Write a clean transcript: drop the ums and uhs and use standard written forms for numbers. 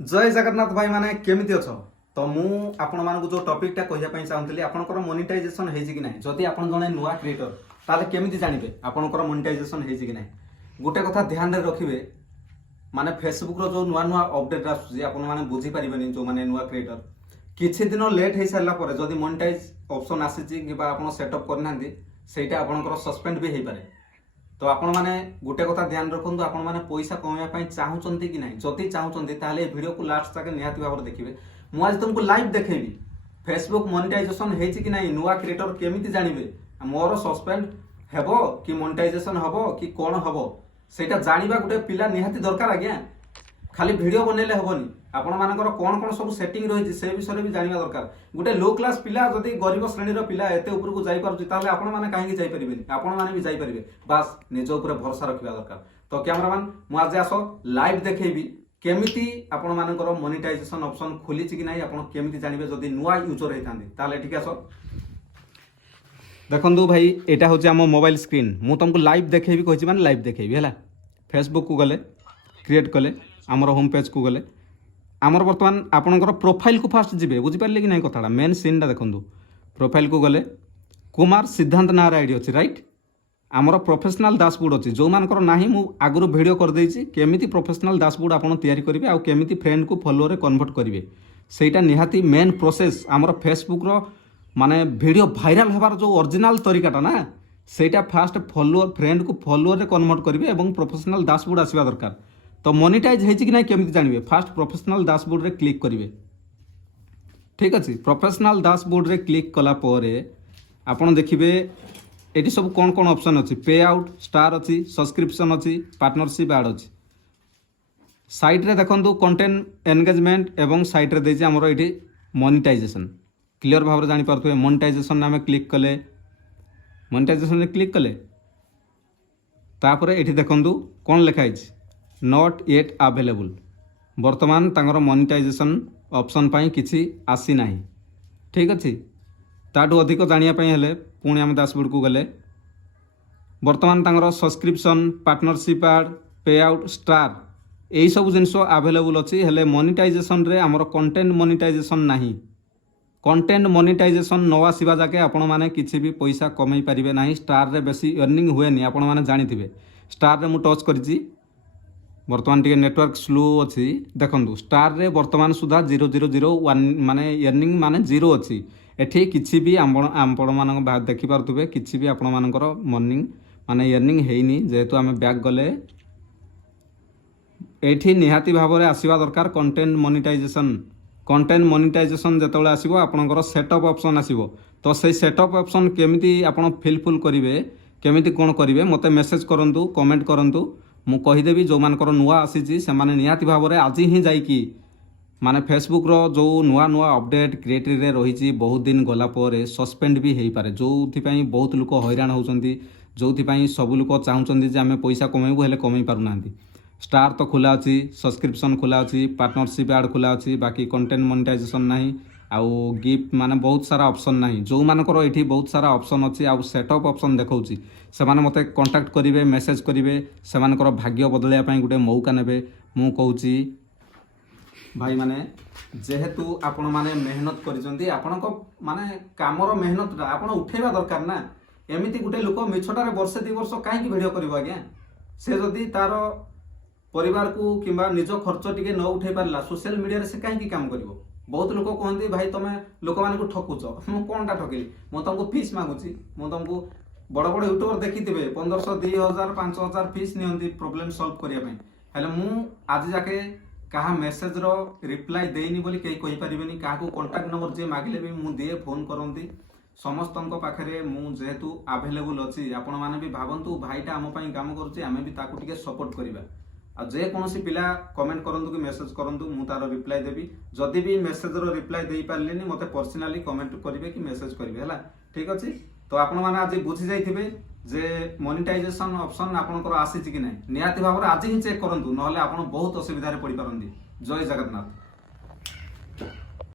जय जगन्नाथ भाई माने केमिति अछ तो मु आपण मानकु जो टॉपिक टा कहिया पई चाहूतली आपनकर मोनेटाइजेशन हेछि कि नै जदि आपण जने नुवा क्रिएटर ताले केमिति जानिबे आपनकर मोनेटाइजेशन हेछि कि नै गोटे कथा ध्यान रे रखिबे माने फेसबुक रो जो नुवा नुवा अपडेट आसुची आपण माने बुझी परिबेनी जो माने नुवा क्रिएटर किछि दिन लेट हे सारला परे जदि मोनेटाइज ऑप्शन आसीची कि बा आपण सेटअप करनांदी सेटा आपनकर सस्पेंड भी हे पारे तो आपण माने गोटे कथा ध्यान रखंतु आपण माने पैसा कमाया पई चाहुचंती कि नाही जति चाहुचंती ताले वीडियो को लास्ट तक निहाती भाବରେ देखिबे मु आज तुमको लाइव देखेबी फेसबुक मोनेटाइजेशन हेछि कि नाही नुवा क्रिएटर केमिति जानिबे मोर सस्पेंड हेबो कि मोनेटाइजेशन हेबो कि कोन हेबो सेटा जानिबा गोटे पिला निहाती दरकार आज्ञा खाली वीडियो बनेले हेबोनी आपण मानकर कोन कोन सब सेटिंग रहिछि से विषय भी जानिबा दरकार गोटे लो क्लास पिला जदि गरीब श्रेणी रो पिला एते ऊपर को जाई पारुछि ताले आपण माने काहे जाई परिबेनी आपण माने भी जाई परिबे बस निज ऊपर भरोसा रखिबा दरकार तो कैमरामैन मु आज आसो लाइव देखेबी केमिति आपण मानकर मोनेटाइजेशन ऑप्शन खुली छि कि नाही आपण केमिति जानिबे जदि नुवा यूजर हेतांदी ताले ठीक आसो देखंतु भाई एटा होछि हम मोबाइल स्क्रीन मु तुमको लाइव देखेबी कहिछि माने लाइव देखेबी हला फेसबुक को गले क्रिएट कले आमर होम पेज को गले आमर बर्तमान आपणकर प्रोफाइल को फास्ट जीवे बुझिपारे कि नहीं कथा मेन सीन देखु प्रोफाइल को गले कुमार सिद्धांत नार आईडी अच्छी राइट आमर प्रोफेशनल डैशबोर्ड अच्छी जो मानकर ना मु आगु वीडियो कर देछि केमिति प्रोफेशनल डैशबोर्ड आपन तैयारी करिवे आ केमिति फ्रेंड को फॉलोअर कन्वर्ट करिवे सेटा निहाती मेन प्रोसेस आमर फेसबुक रो माने वीडियो वायरल होबार जो ओरिजिनल तरीकाटा ना सेटा फास्ट फॉलोअर फ्रेंड को फॉलोअर कन्वर्ट करिवे एवं प्रोफेशनल डैशबोर्ड आसीबा दरकार तो मोनेटाइज हेछि कि नहीं केमिति जानिबे फास्ट प्रोफेशनल डैशबोर्ड रे क्लिक करिवे ठीक अछि प्रोफेशनल डैशबोर्ड रे क्लिक कला परे आपण देखिबे एटी सब कोन कोन ऑप्शन अछि पे आउट स्टार अछि सब्सक्रिप्शन अछि पार्टनरशिप ऐड अछि साइट रे देखंतु कंटेंट एंगेजमेंट एवं साइट रे देछि हमरो एटी मोनेटाइजेशन क्लियर भाव रे जानि परथुए मोनेटाइजेशन नामे क्लिक कले मोनेटाइजेशन रे क्लिक कले तापरे एटी देखंतु कोन लिखा अछि नॉट येट अवेलेबल बर्तमान तांगर मोनेटाइजेशन ऑप्शन पाई किछि आसी नाही ठीक अछि ताठू अधिक जानिया पई हेले पुणी आम डैशबोर्ड को गले बर्तमान तांगर सब्सक्रिप्शन पार्टनरशिप ऐड पे आउट स्टार एई सब जिंस अवेलेबल अछि हेले मोनेटाइजेशन रे हमर कंटेंट मोनेटाइजेशन नाही कंटेंट मोनेटाइजेशन न आसीबा जाके आपण माने किछि भी पैसा कमाई परिबे नाही स्टार रे बेसी अर्निंग हुए नि आपण माने जानिथिबे स्टार रे मु टच करिछि बर्तमान टी नेटवर्क स्लो अच्छी देखो स्टार रे बर्तमान सुधा 0001 माने अर्निंग माने 0 अच्छी एठी किछि भी आपण मान देखिपे किछि भी आपण मानकर मॉर्निंग माने अर्निंग हेनी जेहेतु आम बैक गले एठी निहाती भाव में आसवा दरकार कंटेंट मोनेटाइजेशन जेतबेले आसीबो आपणकर सेटअप ऑप्शन आसीबो तो से सेटअप ऑप्शन केमिति आपण फिलफुल करिवे केमिति कोन करिवे मते मेसेज करंतु कमेंट करंतु मु कहीदेवी जो मानकर नुआ आसी से माने निहाती भाव में आज ही जाइकी माने फेसबुक रो जो नुआ नुआ अपडेट क्रिएटिव रे रही बहुत दिन गला पर सस्पेंड भी हो पारे जो बहुत लोक हैरान होती जो सब लोक चाहते आम पैसा कमेबू हेले कमे पारना स्टार तो खोला अच्छी सब्सक्रिप्शन खोला अच्छी पार्टनरशिप ऐड खोला अच्छी बाकी कंटेंट मोनेटाइजेशन नहीं आउ गिफ्ट माने बहुत सारा ऑप्शन नहीं जो मानकर ये बहुत सारा ऑप्शन अच्छी आउ सेटअप ऑप्शन देखौछि से माने मते कांटेक्ट करिवे मेसेज करिवे से मानकर भाग्य बदलया पई गुटे मौका नेबे मु कहूछि भाई माने जेहेतु आपण माने मेहनत करिसंती आपनको माने कामर मेहनत आपण उठेबा दरकार ना एमिति गुटे लोक मिछटारे वर्षे 2 वर्ष काहे की वीडियो करिवो आज्ञा से जदी तारो परिवार को किंबा निज खर्च टिके न उठे पारला सोशल मीडिया रे से काहे की काम करिवो बहुत लोक कहते भाई तुम लोक मान को ठकुच मु कौनटा ठकिली मु तुमको फीस मागुची मु तुमको बड़ बड़ यूट्यूबर देखिथे 1500 2000 5000 फीस नियंती प्रॉब्लम सॉल्व करने हेले मु आज जाके कहा मेसेज रो रिप्लाई देनी बोली कहीं कहि परिबेनी का कांटेक्ट नंबर जे मागिले भी मु दिए फोन करंती समस्तन पाखे मु जेहेतु अवेलेबल अच्छी आपण माने भी भावंतु भाईटा आम पई काम करूची आमे भी ताकू टिके सपोर्ट करिबा आ जे कोनोसी पिला कमेंट करंतु कि मेसेज करंतु मु तार रिप्लाई देबी जदि भी मेसेज रो रिप्लाई देई पारलेनी मते पर्सनली कमेंट करिवे कि मेसेज करिवे हला ठीक अछि तो आपण माने आज बुझी जाइथिबे जे मोनेटाइजेशन ऑप्शन आपनकर आसी कि नै नियाति भाबरे आज ही चेक करंतु नहले आपण बहुत असुविधा रे पड़ी पारंदी जय जगन्नाथ।